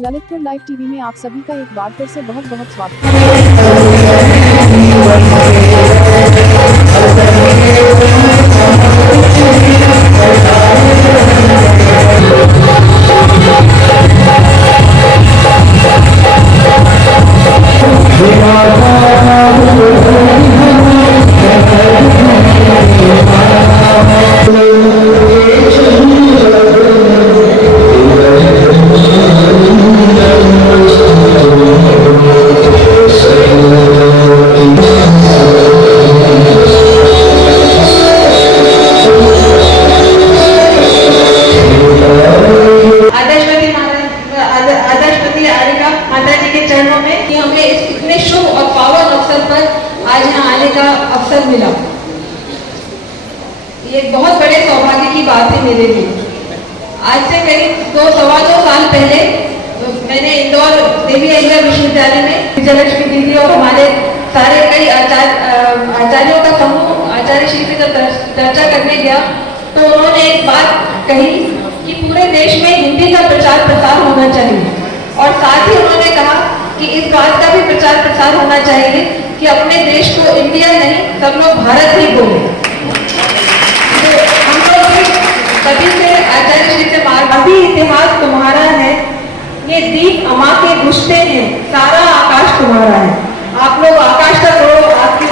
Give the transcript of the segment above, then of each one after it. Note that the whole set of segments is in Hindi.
ललितपुर लाइव टीवी में आप सभी का एक बार फिर से बहुत बहुत स्वागत आज यहाँ आने का अवसर मिला। ये बहुत बड़े सौभाग्य की बात है मेरे लिए। आज से करीब 2 सवा 2 साल पहले मैंने इंदौर देवी अय्यर विश्वविद्यालय में विजयलक्ष्मी दीदी और हमारे सारे कई आचार्यों का समूह आचार्य श्री से जब चर्चा करने गया तो उन्होंने एक बात कही कि पूरे देश में हिंदी का प्रचार प्रसार होना चाहिए और साथ ही उन्होंने कहा कि इस बात का भी प्रचार प्रसार होना चाहिए कि अपने देश को इंडिया नहीं सब लोग भारत ही बोले। तो हम लोग सभी से आचार्य श्री से अभी इतिहास तुम्हारा है, ये दीप अमा के बुझते हैं, सारा आकाश तुम्हारा है। आप लोग आकाश तक रो, आपकी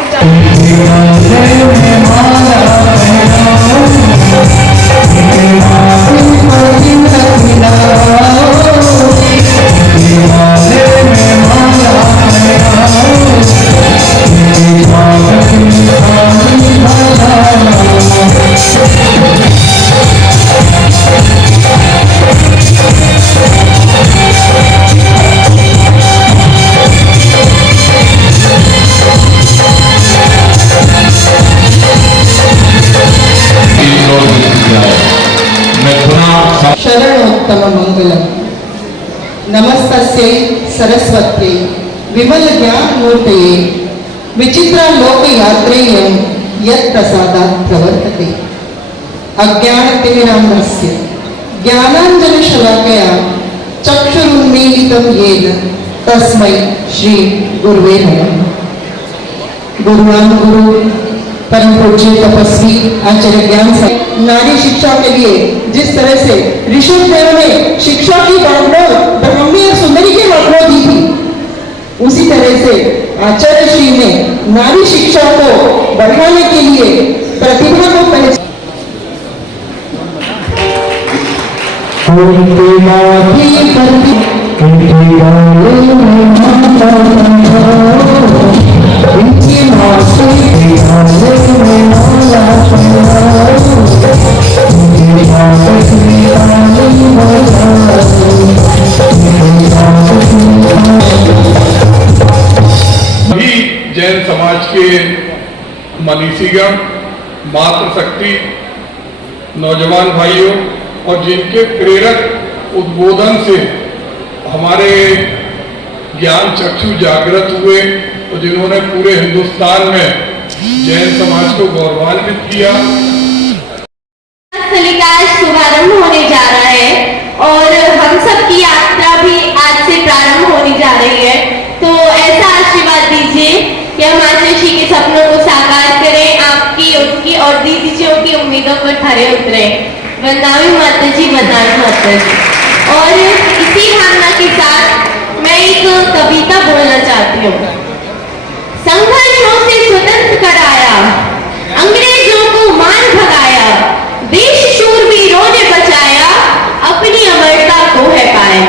शरणोत्तम मंगलम नमस्तस्यै सरस्वत्यै विमल ज्ञान मूर्तये विचित्रा लोक यात्रेयं यत् प्रसादात् प्रवर्तते अज्ञानतिमिरान्धस्य ज्ञानाञ्जनशलाकया चक्षुरुन्मीलितं येन तस्मै श्री गुरुवे नमः। गुरुवान गुरु परम पूज्य तपस्वी आचार्य ज्ञान साहब नारी शिक्षा के लिए जिस तरह से ऋषभदेव ने शिक्षा की बागडोर ब्रह्मी और सुंदरी की बागडोर दी थी, उसी तरह से आचार्य श्री ने नारी शिक्षा को बढ़ाने के लिए प्रतिभा को पहचान जैन समाज के मनीषीगण, मातृशक्ति, नौजवान भाइयों और जिनके प्रेरक उद्बोधन से हमारे ज्ञान चक्षु जागृत हुए और जिन्होंने पूरे हिंदुस्तान में जैन समाज को गौरवान्वित किया। का शुभारंभ होने जा रहा है और हम सब की यात्रा भी आज से प्रारंभ होने जा रही है। तो ऐसा आशीर्वाद दीजिए कि हम आचार्य श्री के सपनों को साकार करें, आपकी उनकी और दीदीजियों की उम्मीदों पर खरे उतरे। वंदनावी माता जी, वंदना माता जी। और इसी भावना के साथ मैं एक कविता बोलना चाहती हूँ। संघर्षों से स्वतंत्र कराया, अंग्रेजों को मान भगाया, देश शूरवीरों ने बचाया, अपनी अमरता को है पाया।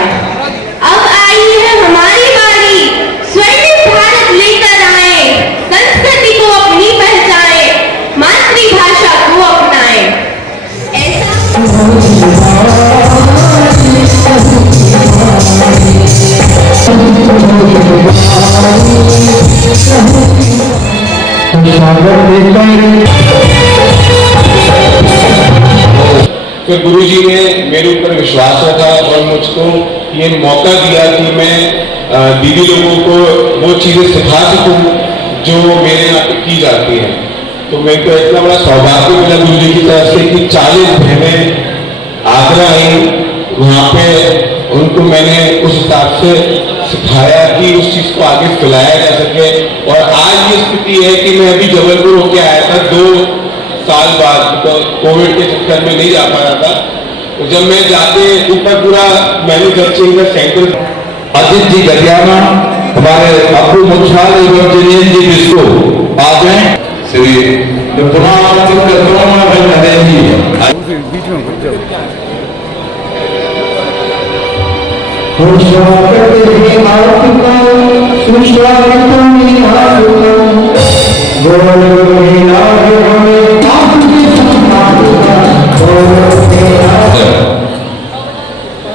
अब आई है हमारी बारी, स्वर्णिम भारत लेकर आए, संस्कृति को अपनी पहचाने, मातृभाषा को अपनाए। ऐसा फिर गुरुजी ने मेरे ऊपर विश्वास रखा और मुझको ये मौका दिया कि मैं दीदी लोगों को वो चीजें सिखा सकूं जो मेरे यहाँ पे की जाती हैं। तो मेरे को इतना बड़ा सौभाग्य मिला गुरुजी की तरफ से कि 40 बहनें आगरा आई, वहाँ पे उनको मैंने उस हिसाब से सिखाया कि उस चीज को आगे फैलाया जा सके। और आज ये स्थिति है कि मैं अभी जबलपुर होके आया था 2 साल बाद, तो कोविड के चक्कर में नहीं जा पाया था। तो जब मैं जाके ऊपर पूरा मैन्युफैक्चरिंग का सेंटर, अजित जी गदियाना, हमारे अब्दुल मुछाल एवं जिनेन जी बिस्को आ जाए। श्री पुनः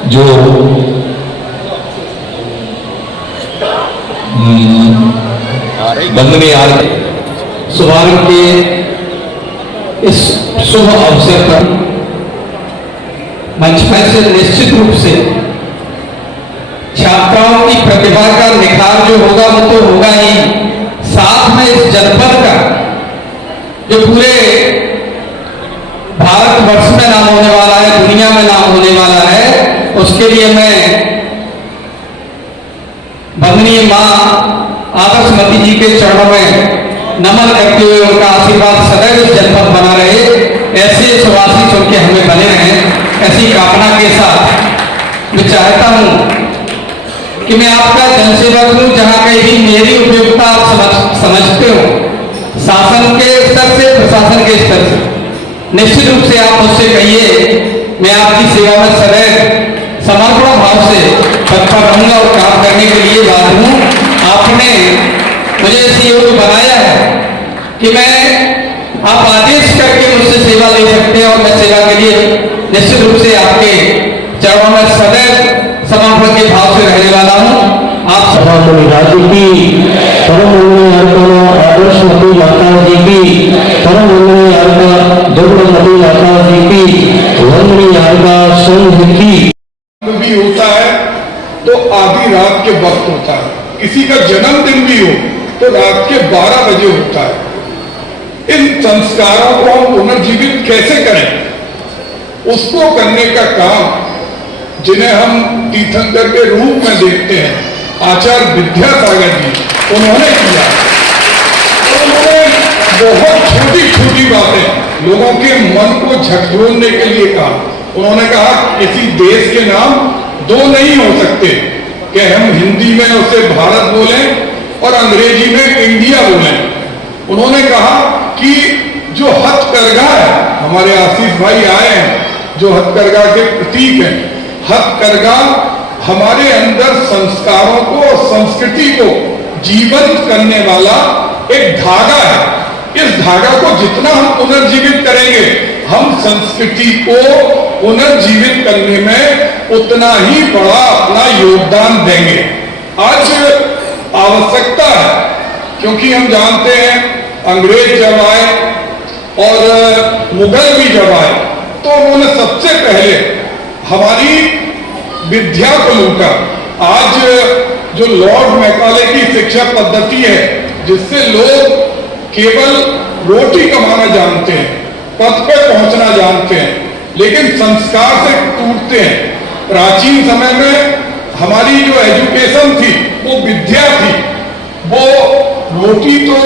जो बंदनी आर शुभारंभ के इस शुभ अवसर पर मंच पर से निश्चित रूप से छात्राओं की प्रतिभा का निखार जो होगा वो तो होगा ही, साथ में इस जनपद का जो पूरे भारतवर्ष में नाम होने वाला है, दुनिया में नाम होने वाला है, उसके लिए मैं वंदनीय मां आदर्शमती जी के चरणों में नमन करते हुए उनका आशीर्वाद सदैव इस जनपद बना रहे, ऐसे सुवासित उनके हमें बने रहें, ऐसी कामना के साथ मैं चाहता हूं कि मैं आपका जनसेवक हूं। जहां कहीं भी मेरी उपयोगिता आप समझते हो, शासन के स्तर से, प्रशासन के स्तर से, निश्चित रूप से आप मुझसे कहिए, मैं आपकी सेवा में सदैव समर्पण भाव से तत्पर रहूंगा और काम करने के लिए बात हूं। आपने मुझे ऐसी योग्य बनाया है कि मैं, आप आदेश करके मुझसे सेवा ले सकते हैं और मैं सेवा के लिए निश्चित रूप से आपके चरणों में सदैव समर्पण के भाव से रहने वाला हूं। आप सभा राज्य की परम आदर्शमती माता जी की, परम दुर्गमती माता जी की, वंदनीय संघ की भी होता है तो आधी रात के वक्त होता है, किसी का जन्मदिन भी हो तो रात के 12 बजे होता है। इन संस्कारों को हम पुनर्जीवित कैसे करें, उसको करने का काम जिन्हें हम तीर्थंकर के रूप में देखते हैं, आचार्य विद्यासागर जी, उन्होंने किया। उन्होंने बहुत छोटी छोटी बातें लोगों के मन को झकझोरने के लिए कहा। उन्होंने कहा किसी देश के नाम 2 नहीं हो सकते, कि हम हिंदी में उसे भारत बोलें और अंग्रेजी में इंडिया बोलें। उन्होंने कहा कि जो हथकरघा है, हमारे आशीष भाई आए हैं जो हथकरघा के प्रतीक हैं, हथकरघा हमारे अंदर संस्कारों को और संस्कृति को जीवंत करने वाला एक धागा है। इस धागा को जितना हम पुनर्जीवित करेंगे, हम संस्कृति को पुनर्जीवित करने में उतना ही बड़ा अपना योगदान देंगे। आज आवश्यकता है, क्योंकि हम जानते हैं अंग्रेज जब आए और मुगल भी जब आए तो उन्होंने सबसे पहले हमारी विद्या को लूटा। आज जो लॉर्ड मैकाले की शिक्षा पद्धति है, जिससे लोग केवल रोटी कमाना जानते हैं, पद पे पहुंचना जानते हैं, लेकिन संस्कार से टूटते हैं। प्राचीन समय में हमारी जो एजुकेशन थी वो विद्या थी, वो रोटी तो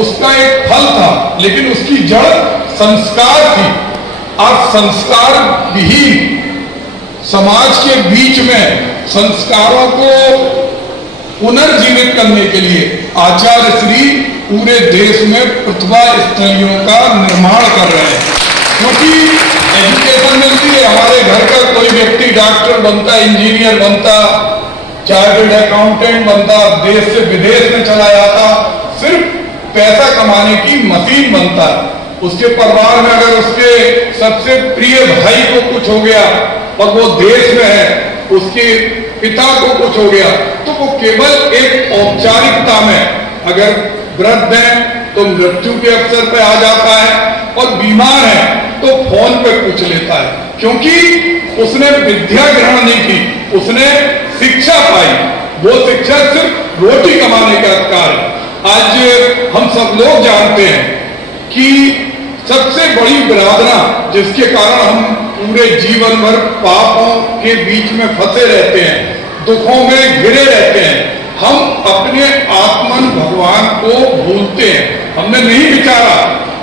उसका एक फल था, लेकिन उसकी जड़ संस्कार थी। आज संस्कार विहीन समाज के बीच में संस्कारों को पुनर्जीवित करने के लिए आचार्य श्री पूरे देश में प्रतिभा स्थलियों का निर्माण कर रहे हैं। क्योंकि एजुकेशन मिलती है, हमारे घर का कोई व्यक्ति डॉक्टर बनता, इंजीनियर बनता, चार्टर्ड अकाउंटेंट बनता, देश से विदेश में चला जाता, सिर्फ पैसा कमाने की मशीन बनता। उसके परिवार में अगर उसके सबसे प्रिय भाई को कुछ हो गया और वो देश में है, उसके पिता को कुछ हो गया, तो वो केवल एक औपचारिकता में, अगर वृद्ध है तो मृत्यु के अवसर पे आ जाता है, और बीमार है तो फोन पे पूछ लेता है, क्योंकि उसने विद्या ग्रहण नहीं की, उसने शिक्षा पाई। वो शिक्षा सिर्फ रोटी कमाने का अधिकार है। आज हम सब लोग जानते हैं कि सबसे बड़ी विराधना जिसके कारण हम पूरे जीवन भर पापों के बीच में फंसे रहते हैं, दुखों में घिरे रहते हैं, हम अपने आत्मन भगवान को भूलते हैं। हमने नहीं विचारा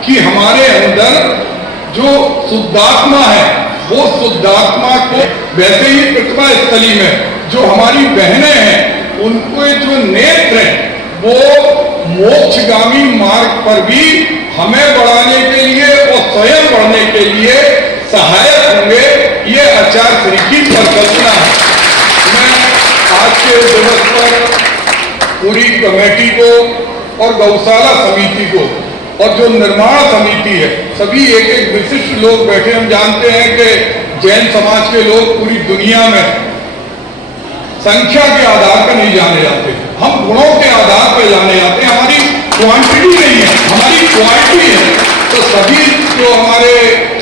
कि हमारे अंदर जो शुद्धात्मा है, वो शुद्धात्मा को वैसे ही प्रतिभा स्थली में जो हमारी बहनें हैं, उनको जो नेत्र हैं, वो मोक्षगामी मार्ग पर भी हमें बढ़ाने के लिए और स्वयं बढ़ने के लिए सहायक होंगे। ये आचार्य श्री की परिकल्पना है। मैं आज के दिवस पर पूरी कमेटी को और गौशाला समिति को और जो निर्माण समिति है, सभी एक एक विशिष्ट लोग बैठे, हम जानते हैं कि जैन समाज के लोग पूरी दुनिया में संख्या के आधार पर नहीं जाने जाते, हम गुणों के आधार पर जाने जाते हैं। हमारी क्वांटिटी नहीं है, हमारी क्वालिटी है। तो सभी जो हमारे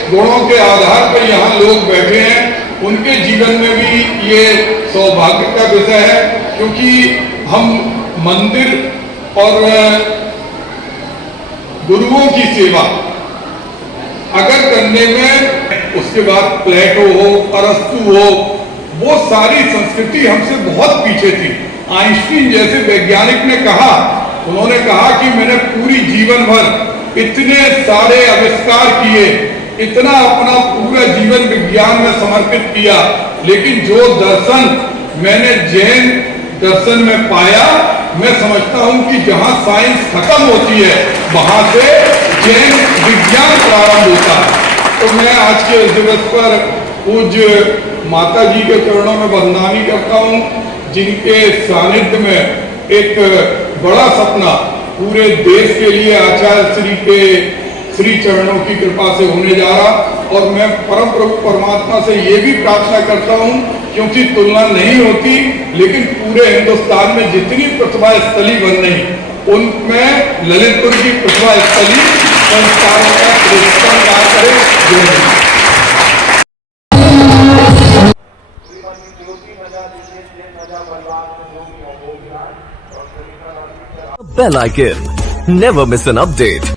गुणों के आधार पर यहाँ लोग बैठे हैं, उनके जीवन में भी ये सौभाग्य का विषय है, क्योंकि हम मंदिर और गुरुओं की सेवा अगर करने में, उसके बाद प्लेटो हो, अरस्तु हो, वो सारी संस्कृति हमसे बहुत पीछे थी। आइंस्टीन जैसे वैज्ञानिक ने कहा, उन्होंने कहा कि मैंने पूरी जीवन भर इतने सारे आविष्कार किए, इतना अपना पूरा जीवन विज्ञान में समर्पित किया, लेकिन जो दर्शन मैंने जैन दर्शन में पाया, मैं समझता हूं कि जहां साइंस खत्म होती है, वहां से जैन विज्ञान प्रारंभ होता है। तो मैं आज के दिवस पर पूज्य माता जी के चरणों में वंदनानी करता हूं, जिनके सानिध्य में एक बड़ा सपना पूरे देश के लिए आचार्य श्री के श्री चरणों की कृपा से होने जा रहा। और मैं परम प्रभु परमात्मा से ये भी प्रार्थना करता हूं, क्योंकि तुलना नहीं होती, लेकिन पूरे हिंदुस्तान में जितनी प्रतिभा स्थली बन रही, उनमें ललितपुर की प्रतिभा स्थली संस्कारों का पुरस्कार करे। जय Hind. Bell icon. Never miss an update.